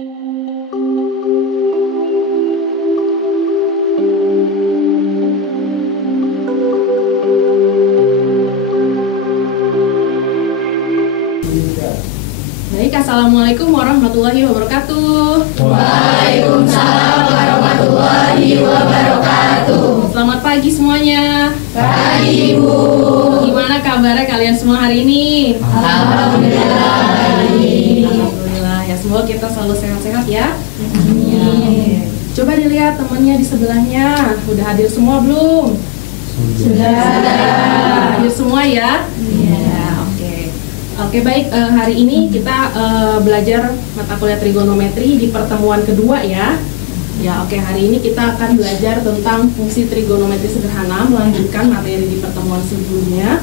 Baik, assalamualaikum warahmatullahi wabarakatuh. Waalaikumsalam warahmatullahi wabarakatuh. Selamat pagi semuanya. Pagi Bu. Gimana kabarnya kalian semua hari ini? Alhamdulillah. Alhamdulillah ya, semoga kita selalu sehat-sehat ya. Amin. Coba dilihat temannya di sebelahnya, udah hadir semua belum? Sudah hadir semua ya? Iya. Oke, baik, hari ini kita belajar mata kuliah trigonometri di pertemuan kedua ya. Ya, oke, hari ini kita akan belajar tentang fungsi trigonometri sederhana, melanjutkan materi di pertemuan sebelumnya.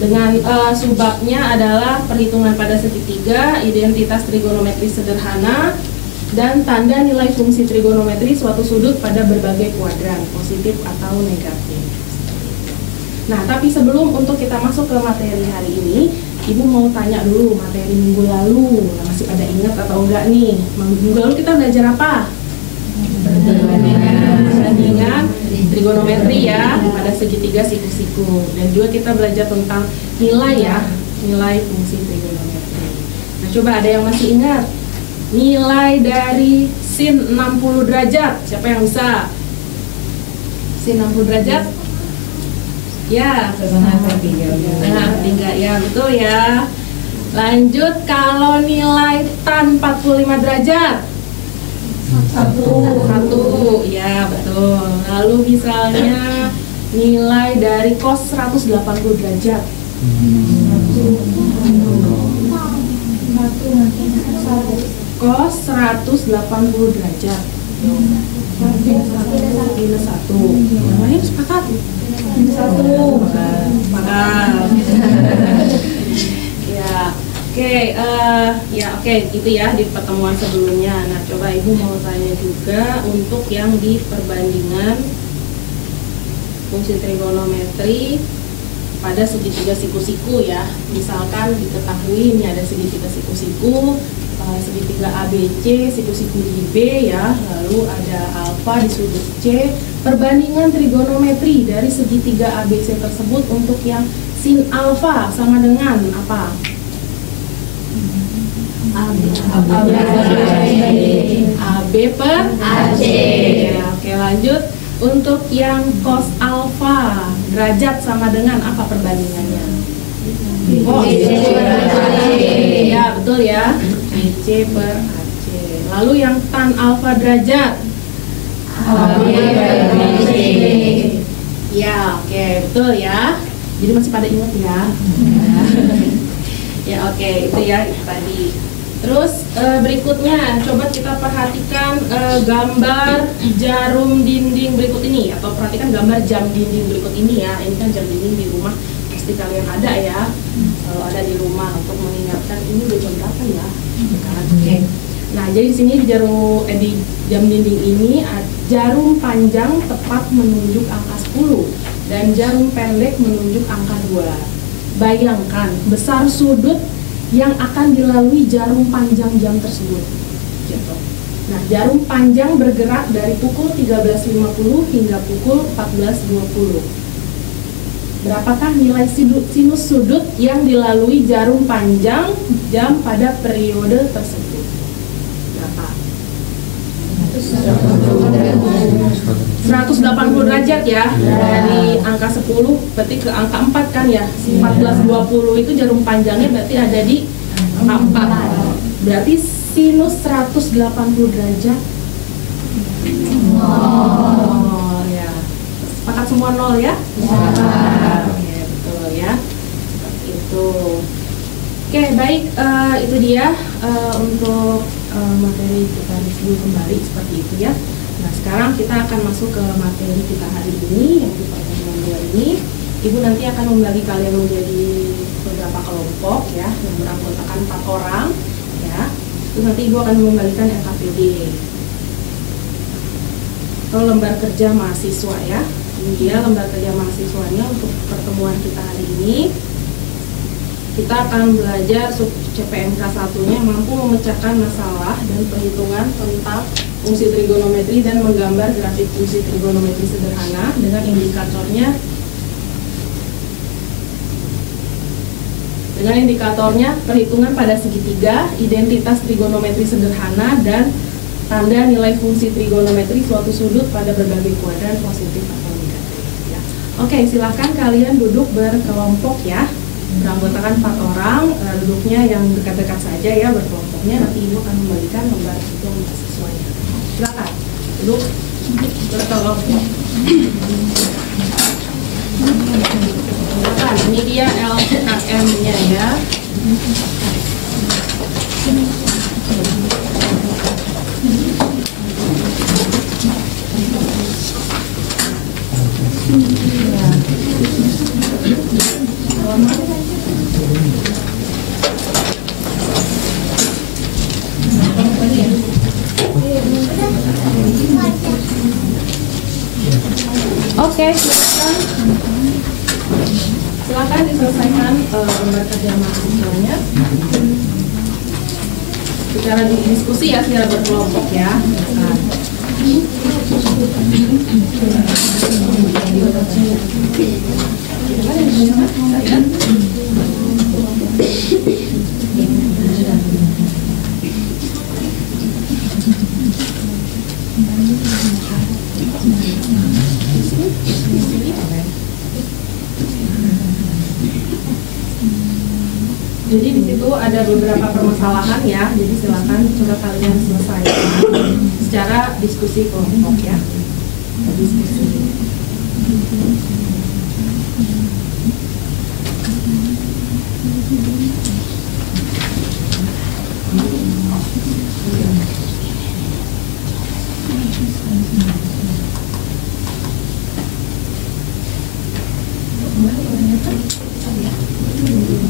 Dengan subbabnya adalah perhitungan pada segitiga, identitas trigonometri sederhana, dan tanda nilai fungsi trigonometri suatu sudut pada berbagai kuadran, positif atau negatif. Nah, tapi sebelum untuk kita masuk ke materi hari ini, Ibu mau tanya dulu materi minggu lalu, masih pada ingat atau enggak nih? Minggu lalu kita belajar apa? Perbandingan trigonometri ya, pada segitiga siku-siku. Dan juga kita belajar tentang nilai ya, nilai fungsi trigonometri. Nah, coba ada yang masih ingat? Nilai dari sin 60 derajat, siapa yang bisa? Sin 60 derajat? Ya, setengah tiga ya, betul ya. Lanjut, kalau nilai tan 45 derajat satu, ya betul. Lalu misalnya nilai dari cos 180 derajat cos 180 derajat minus 1. Yang lain sepakat? Satu, makan. Ya, oke, ya oke, itu ya di pertemuan sebelumnya. Nah, coba Ibu mau tanya juga untuk yang di perbandingan fungsi trigonometri pada segitiga siku-siku ya. Misalkan diketahui ini ada segitiga siku-siku, segitiga ABC, siku-siku di B ya, lalu ada alfa di sudut C. Perbandingan trigonometri dari segitiga ABC tersebut untuk yang sin alfa sama dengan apa? AB per AC. Ya, oke, lanjut. Untuk yang cos alfa derajat sama dengan apa perbandingannya? BC per AC. Ya, betul ya. BC per AC. Lalu yang tan alfa derajat? AB per BC. Ya, oke, betul ya. Jadi masih pada ingat ya? Ya, oke, itu ya itu tadi. Terus berikutnya, coba kita perhatikan gambar jarum dinding berikut ini, atau perhatikan gambar jam dinding berikut ini ya. Ini kan jam dinding di rumah, pasti kalian ada ya. Kalau ada di rumah untuk mengingatkan ini udah jam berapa ya. Oke. Nah, jadi di sini di jam dinding ini jarum panjang tepat menunjuk angka 10 dan jarum pendek menunjuk angka 2. Bayangkan besar sudut yang akan dilalui jarum panjang jam tersebut. Gitu. Nah, jarum panjang bergerak dari pukul 13.50 hingga pukul 14.20. Berapakah nilai sinus sudut yang dilalui jarum panjang jam pada periode tersebut? Berapa? 180 derajat ya. Dari angka 10 berarti ke angka 4 kan ya. 14.20 itu jarum panjangnya berarti ada di angka 4. Berarti sinus 180 derajat 0 ya. Sepakat semua 0 ya? Oke, betul ya. Seperti itu. Oke, baik, itu dia untuk materi kita review kembali seperti itu ya. Nah, sekarang kita akan masuk ke materi kita hari ini, yang di pertemuan 2 ini. Ibu nanti akan membagi kalian menjadi beberapa kelompok ya, yang beranggotakan 4 orang ya. Terus nanti Ibu akan membagikan LKPD atau lembar kerja mahasiswa ya. Ini dia lembar kerja mahasiswanya untuk pertemuan kita hari ini. kita akan belajar sub CPMK 1-nya mampu memecahkan masalah dan perhitungan tentang fungsi trigonometri dan menggambar grafik fungsi trigonometri sederhana dengan indikatornya perhitungan pada segitiga, identitas trigonometri sederhana, dan tanda nilai fungsi trigonometri suatu sudut pada berbagai kuadran positif atau negatif. Ya. Oke, silakan kalian duduk berkelompok ya. Beranggotakan 4 orang, duduknya yang dekat-dekat saja ya berkelompoknya. Nanti Ibu akan membagikan lembar itu untuk siswanya. Silakan duduk berkelompok. Silakan, ini dia LKM-nya ya. Oke, silakan diselesaikan lembar kerja mahasiswanya. Secara diskusi ya, secara berkelompok ya. Jadi di situ ada beberapa permasalahan ya. Jadi silakan coba kalian selesaikan secara diskusi kelompok ya. Diskusi.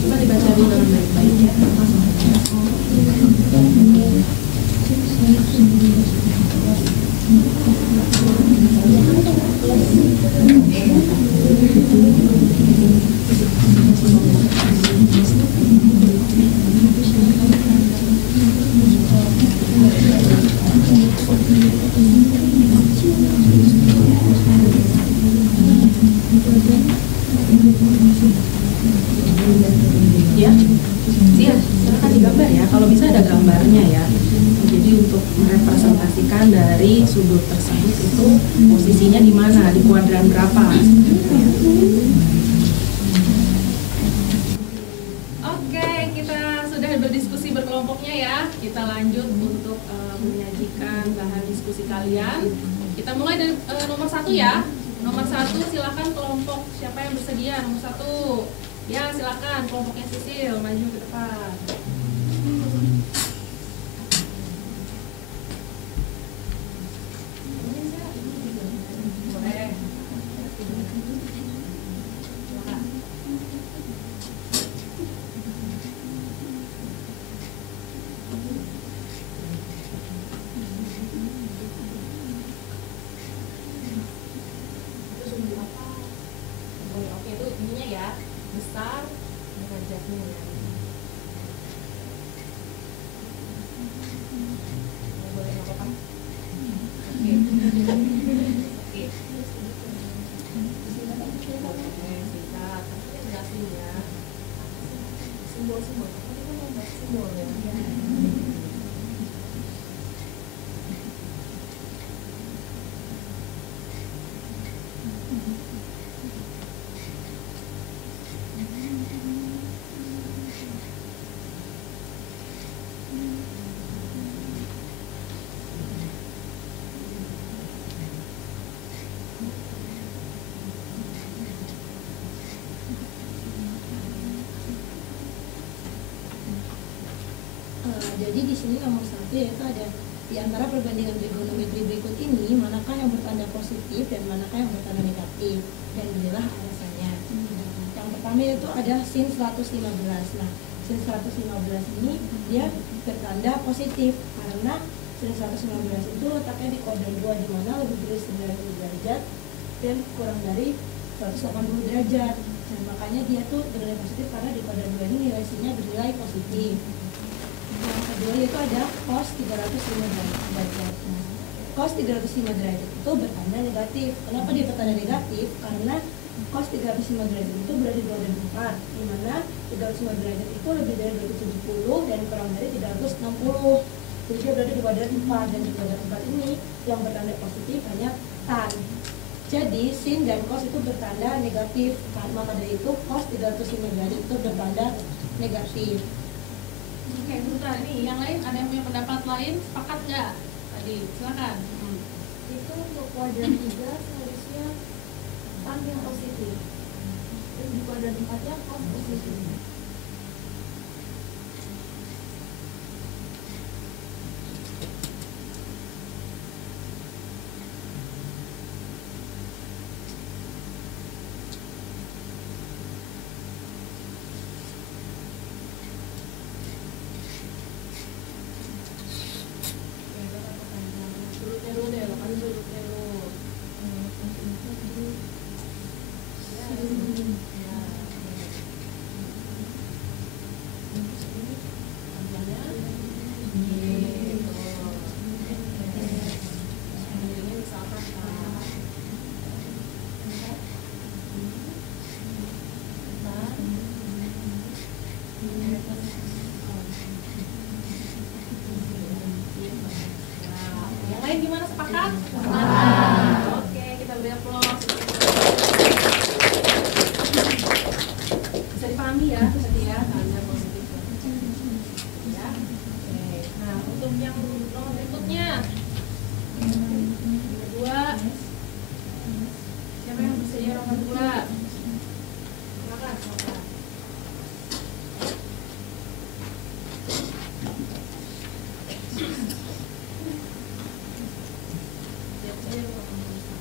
Coba dibaca dulu dengan baik-baik ya. Ya, iya, silakan digambar ya. Kalau bisa ada gambarnya ya. Jadi untuk merepresentasikan dari sudut tersebut itu posisinya di mana, di kuadran berapa. Oke, kita sudah berdiskusi berkelompoknya ya. Kita lanjut untuk menyajikan bahan diskusi kalian. Kita mulai dari nomor 1 ya. Nomor 1 silakan kelompok siapa yang bersedia. Nomor 1. Ya, silakan kelompoknya Sisil maju ke depan. Boleh. Silakan. Oke, itu ininya ya. Besar derajatnya ya. Boleh nggak apa-apa? Oke. Oke. Oke, sikat. Tapi jelasin ya. Simbol-simbol. Tapi kan ada simbol ya. Jadi di sini nomor 1 yaitu ada di antara perbandingan trigonometri berikut ini manakah yang bertanda positif dan manakah yang bertanda negatif, dan inilah alasannya. Yang pertama itu ada sin 115. Nah, sin 115 ini dia bertanda positif karena sin 115 itu letaknya di kuadran 2 di mana lebih dari 90 derajat dan kurang dari 180 derajat. Nah, makanya dia tuh bernilai positif karena di kuadran 2 ini nilai C-nya bernilai positif. Yang kedua yaitu ada cos 305 derajat. Nah, cos 305 derajat itu bertanda negatif. Kenapa dia bertanda negatif? Karena cos 305 derajat itu berada di kuadran 4, di mana 305 derajat itu lebih dari 270 dan kurang dari 360. Jadi dia berada di kuadran 4, dan di kuadran 4 ini yang bertanda positif hanya tan. Jadi sin dan cos itu bertanda negatif. Maka dari itu cos 305 derajat itu bertanda negatif. Oke, bentar nih. Yang lain ada yang punya pendapat lain? Sepakat nggak? Tadi, silakan. Itu untuk kuadran 3 seharusnya tan yang positif. Terus di kuadran 4-nya cos positif. Duduknya dulu deh, kan duduknya dulu. Yang lain gimana, sepakat? Oke, kita beri aplaus. Bisa dipahami ya tadi ya, tanda positif ya. Oke. Nah, untuk yang nomor berikutnya, nomor 2, siapa yang bersedia nomor 2? Silakan, silakan. Siap saja untuk penulisan.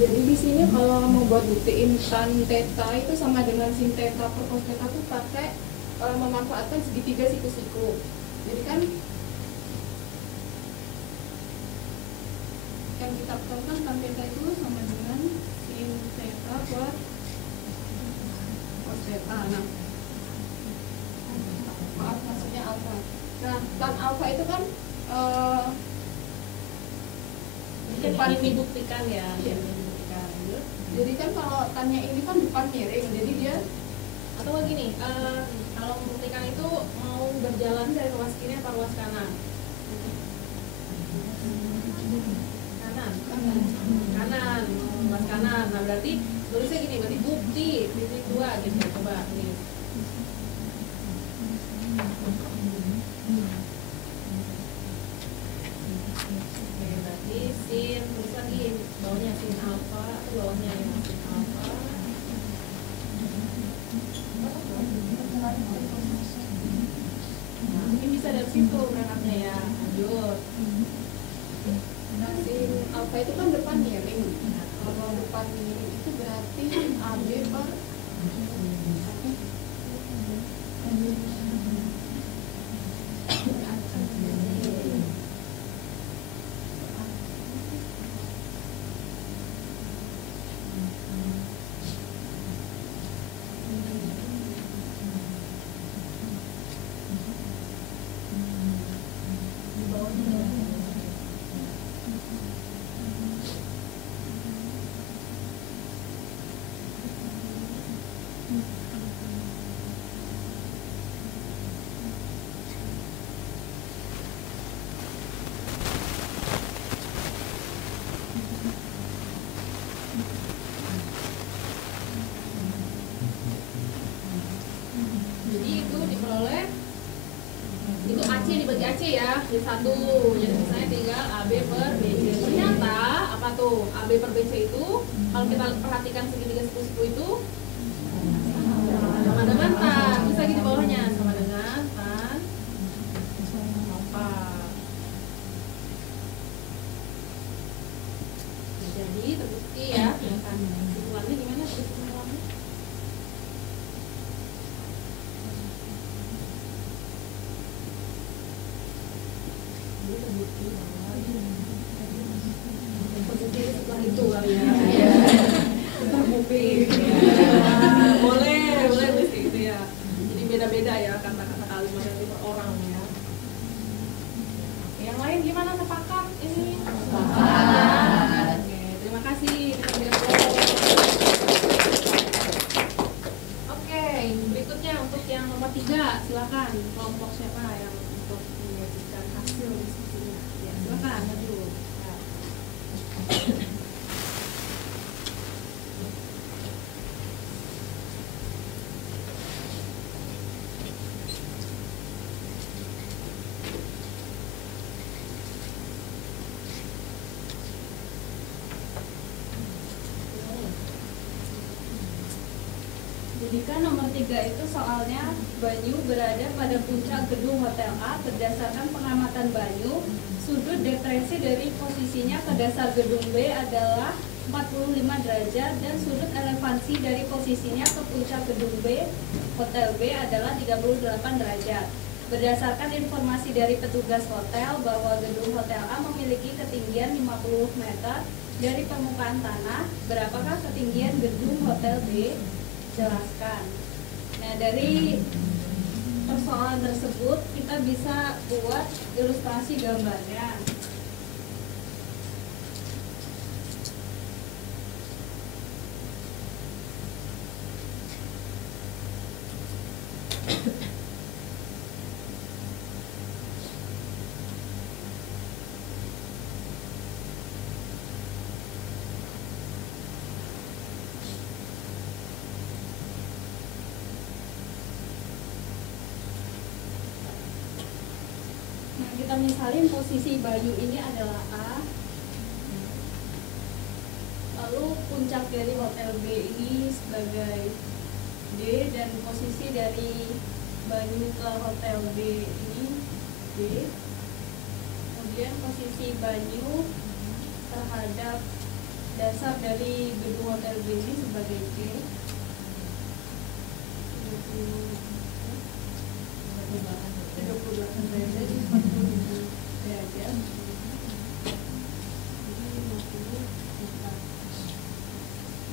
Jadi di sini kalau mau buat buktiin tan theta itu sama dengan sin theta per cos theta tuh pakai memanfaatkan segitiga siku-siku. Jadi kan yang kita ketahui tan theta itu sama dengan sin theta per cos theta. Nah, maaf maksudnya alfa. Nah, tan alfa itu kan Depan dibuktikan ya. Iya. Dibuktikan. Jadi kan kalau tanya ini kan depan miring, jadi dia Atau gini, kalau membuktikan itu mau berjalan dari ruas kiri atau ruas kanan? Kanan, ruas kanan. Nah berarti tulisnya gini, berarti bukti titik 2 gitu. Coba nih. Oke, berarti sin, tulis lagi bawahnya sin alfa atau bawahnya ya sin alfa. Nah, mungkin bisa dari situ berangkatnya ya. Lanjut. nah, sin alfa itu kan depan miring. Nah, kalau depan miring itu berarti AB per Jadi itu diperoleh, itu AC dibagi AC ya, jadi 1. Jadi misalnya tinggal AB per BC. Ternyata apa tuh? AB per BC itu kalau kita perhatikan segitiga siku-siku itu sama dengan tan. Terus lagi di bawahnya sama dengan tan apa? Jadi terbukti ya. Hitungannya gimana? Hitungannya? Positif setelah itu kali ya. Terbukti. Boleh mesti gitu ya. Jadi beda-beda ya kata-kata kalimat yang per orang ya. Oke, yang lain gimana, sepakat ini? Sepakat. Oke, terima kasih. Oke, berikutnya untuk yang nomor 3, silakan kelompok siapa yang untuk menyajikan hasil diskusinya. Ya, silakan maju. Ya. Jadikan nomor 3 itu soalnya Banyu berada pada puncak gedung Hotel A. Berdasarkan pengamatan Banyu, sudut depresi dari posisinya ke dasar gedung B adalah 45 derajat dan sudut elevansi dari posisinya ke puncak gedung B Hotel B adalah 38 derajat. Berdasarkan informasi dari petugas hotel bahwa gedung Hotel A memiliki ketinggian 50 meter dari permukaan tanah, berapakah ketinggian gedung Hotel B? Jelaskan. Nah, dari persoalan tersebut kita bisa buat ilustrasi gambarnya. Nah, kita misalin posisi Bayu ini adalah A, lalu puncak dari Hotel B ini sebagai D, dan posisi dari Banyu ke Hotel B ini D. Kemudian posisi Banyu terhadap dasar dari gedung Hotel B ini sebagai C. 38 derajat, 40 derajat.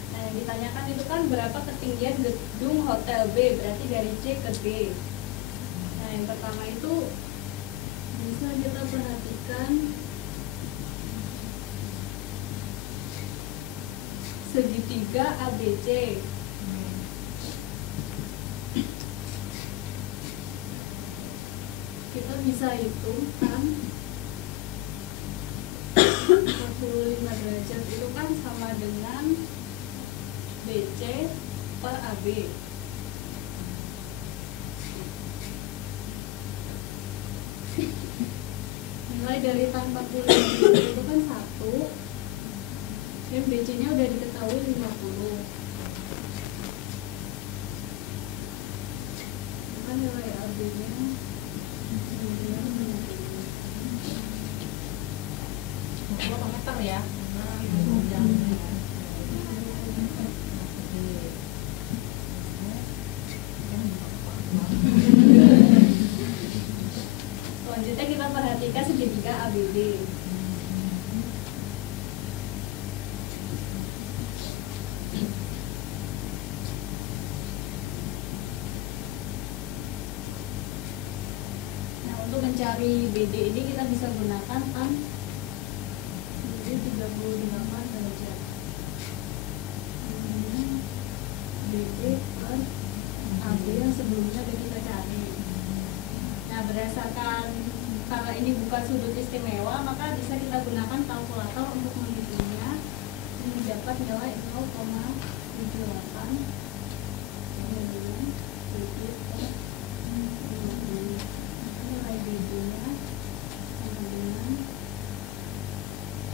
Nah, yang ditanyakan itu kan berapa ketinggian gedung Hotel B, berarti dari C ke D. Nah, yang pertama itu bisa kita perhatikan segitiga ABC. Kita bisa hitung kan 45 derajat itu kan sama dengan BC per AB. Nilai dari tan 45 itu kan 1, dan BC nya udah diketahui 50. Itu kan nilai AB nya 20 meter ya. Selanjutnya kita perhatikan segitiga ABD. Nah, untuk mencari BD ini kita bisa gunakan tan BD 38 derajat. B BC per AB yang sebelumnya sudah kita cari. Nah, berdasarkan karena ini bukan sudut istimewa, maka bisa kita gunakan kalkulator untuk menghitungnya. Ini dapat nilai 0,78 dengan BC per 50. Nilai BC-nya sama dengan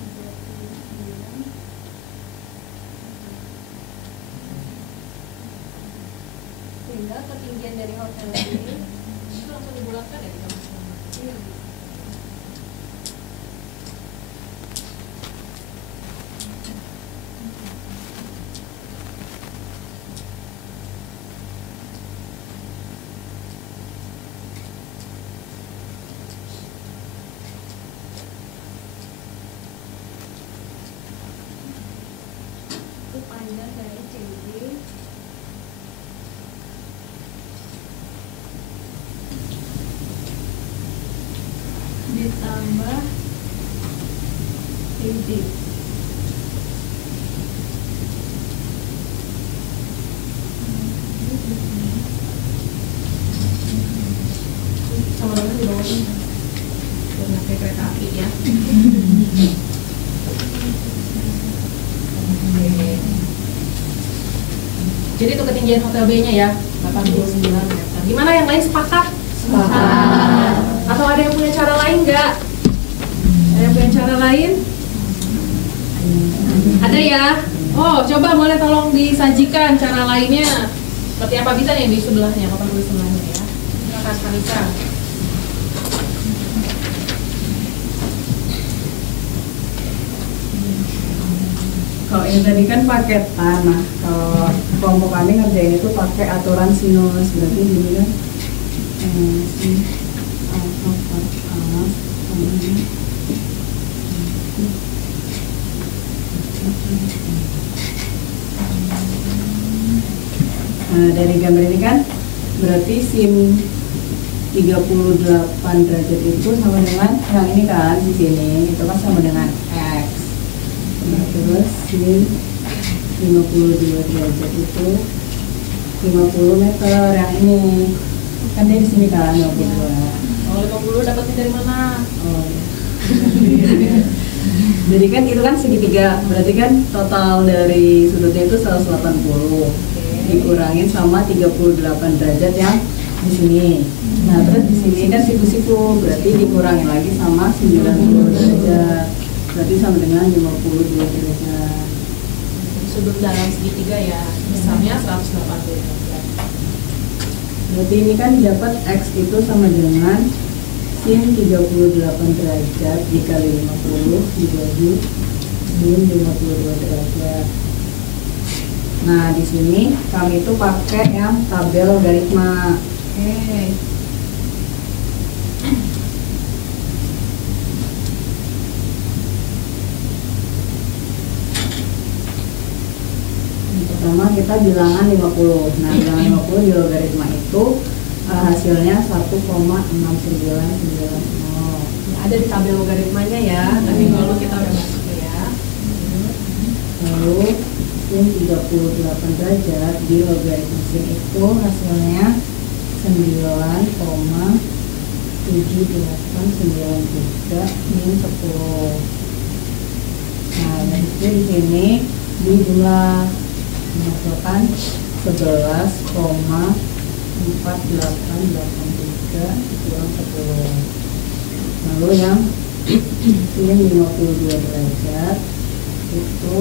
39. Sehingga ketinggian dari hotel ini Itu langsung dibulatkan ya kita masukkan. iya, itu panjang dari CD ditambah CD. Sama dengan di bawah ini. Udah kayak kereta api ya. Jadi itu ketinggian hotel B-nya ya, 89 meter. Gimana yang lain sepakat? Sepakat. Atau ada yang punya cara lain nggak? Ada yang punya cara lain? Ada ya? Oh, coba boleh tolong disajikan cara lainnya. Seperti apa bisa nih di sebelahnya, papan tulis sebelahnya ya. Silakan Kanisa. Kalau ini tadi kan pakai tanah. Kalau kelompok kami ngerjain itu pakai aturan sinus. Berarti gini kan. Sin alfa per A sama Nah, dari gambar ini kan berarti sin 38 derajat itu sama dengan yang ini kan di sini itu kan sama dengan X. Nah, terus sin 52 derajat itu 50 meter yang ini kan dia di sini kan 52. Oh, 50 dapatnya dari mana? Oh, iya. Jadi kan itu kan segitiga, berarti kan total dari sudutnya itu 180 dikurangin sama 38 derajat yang di sini. Nah terus di sini kan siku-siku, berarti dikurangin lagi sama 90 derajat, berarti sama dengan 52 derajat. Sudut dalam segitiga ya, besarnya 180 derajat. Berarti ini kan dapat X itu sama dengan sin 38 derajat dikali 50 dibagi sin 52 derajat. Nah, di sini kami itu pakai yang tabel logaritma. Oke. Pertama kita bilangan 50. Nah, bilangan 50 di logaritma itu hasilnya 1,6990. Ada di tabel logaritmanya ya, tapi dulu kita udah masuk ya. Lalu sin 38 derajat di logaritma sin itu hasilnya 9,7893 min 10. Nah, dari itu di sini di jumlah menghasilkan 11,4883 kurang 10. Lalu yang sin 52 derajat itu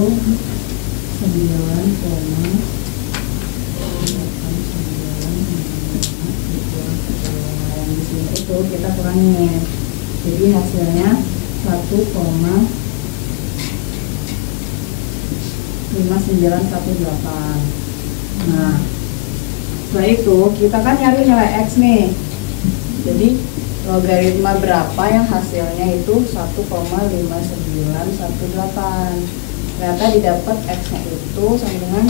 9,899 yang di sini itu kita kurangin, jadi hasilnya 1,5918. Nah setelah itu kita kan nyari nilai X nih, jadi logaritma berapa yang hasilnya itu 1,5918. Ternyata didapat X-nya itu sama dengan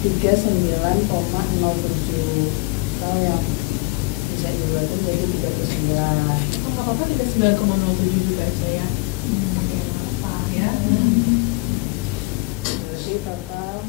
39,07. Kalau yang bisa dibuat itu jadi 39. Oh, nggak apa-apa, 39,07 juga aja ya. Oke, apa ya? Berarti total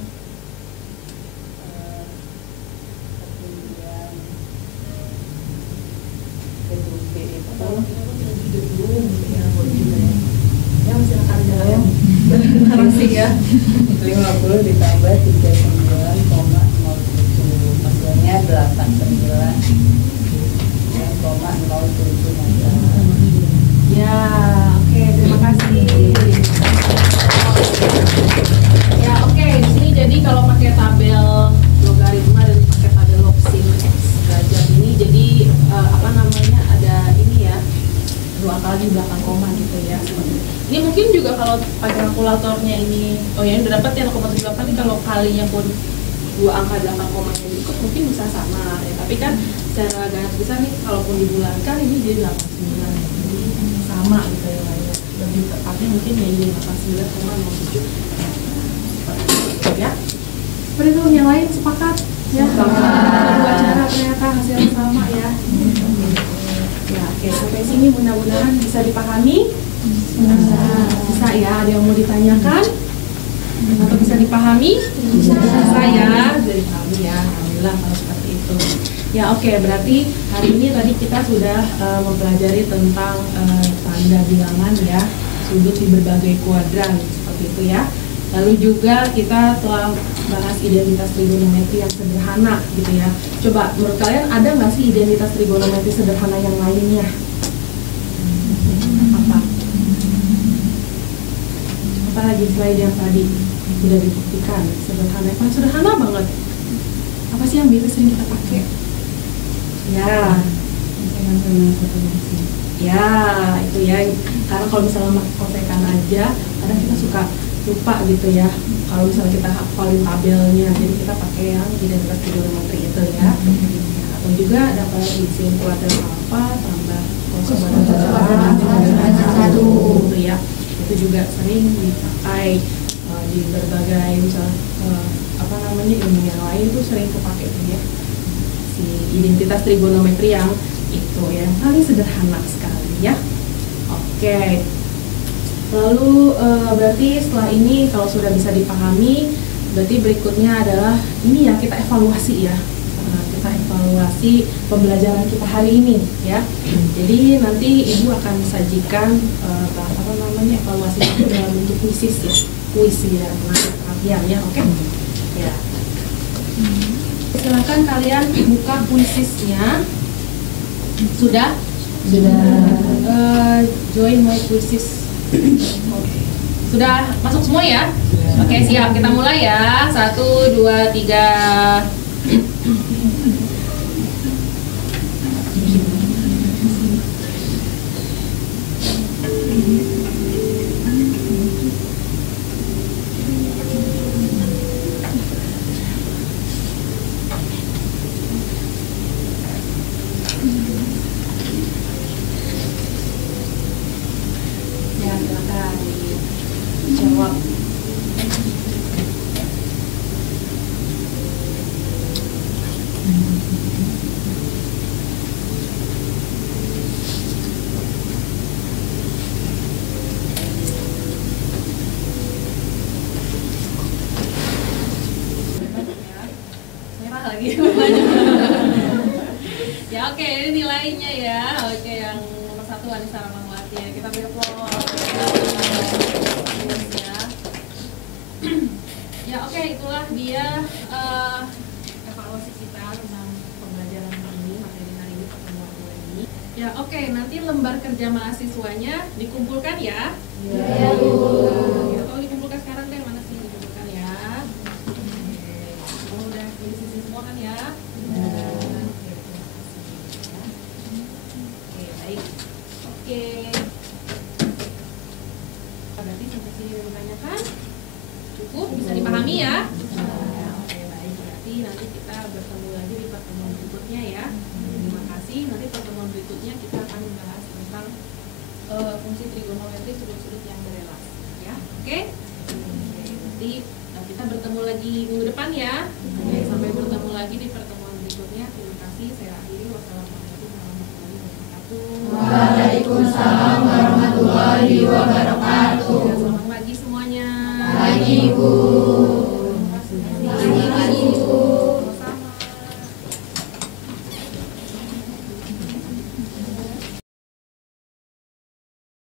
pakai kalkulatornya ini, oh ya ini udah dapat ya 0,78 nih, kalau kalinya pun 2 angka 8 koma yang berikut mungkin bisa sama ya, tapi kan secara garis besar nih kalaupun dibulankan ini jadi 89, jadi sama gitu ya, lebih tepatnya mungkin ya ini 89,07 ya. Seperti itu, yang lain sepakat ya? Dua cara ternyata hasilnya sama ya. Ya, oke, sampai sini mudah-mudahan bisa dipahami. Bisa ya, ada yang mau ditanyakan? Atau bisa dipahami? Bisa ya, bisa dipahami ya, alhamdulillah kalau seperti itu. Ya oke, berarti hari ini tadi kita sudah mempelajari tentang tanda bilangan ya, sudut di berbagai kuadran, seperti itu ya. Lalu juga kita telah bahas identitas trigonometri yang sederhana gitu ya. Coba menurut kalian ada nggak sih identitas trigonometri sederhana yang lainnya? Apa lagi selain yang tadi sudah dibuktikan sederhana? Yang paling sederhana banget. Apa sih yang biasa sering kita pakai? Ya, ya itu ya. Karena kalau misalnya kosekan aja, kadang kita suka lupa gitu ya. Kalau misalnya kita hafalin tabelnya, jadi kita pakai yang identitas trigonometri itu ya. Atau juga ada apa sin kuadran alfa tambah cos kuadran satu gitu ya. Itu juga sering dipakai di berbagai misalnya apa namanya ilmu yang lain itu sering kepakai tuh ya. Si identitas trigonometri yang itu ya, yang paling sederhana sekali ya. Oke. Lalu berarti setelah ini kalau sudah bisa dipahami, berarti berikutnya adalah ini ya, kita evaluasi ya. Kita evaluasi pembelajaran kita hari ini ya. Jadi nanti Ibu akan sajikan apa namanya evaluasi itu dalam bentuk kuisis ya. Kuis ya, untuk perhatian ya, oke? Ya. Silakan kalian buka kuisisnya. Sudah? Join my quizzes. Sudah masuk semua ya? Oke, siap. Kita mulai ya. 1, 2, 3. Ya, silakan dijawab. Merah lagi. Ya oke, ini nilainya ya. Oke, yang nomor 1 Anissa Rahmawati ya. Kita beri applause. Ya. Ya oke, itulah dia evaluasi kita tentang pembelajaran hari ini, materi hari ini, pertemuan dua ini. Ya oke, nanti lembar kerja mahasiswanya dikumpulkan ya. Ya, ya kalau dikumpulkan sekarang deh, mana sih dikumpulkan ya? Oh, udah diisi semua kan ya?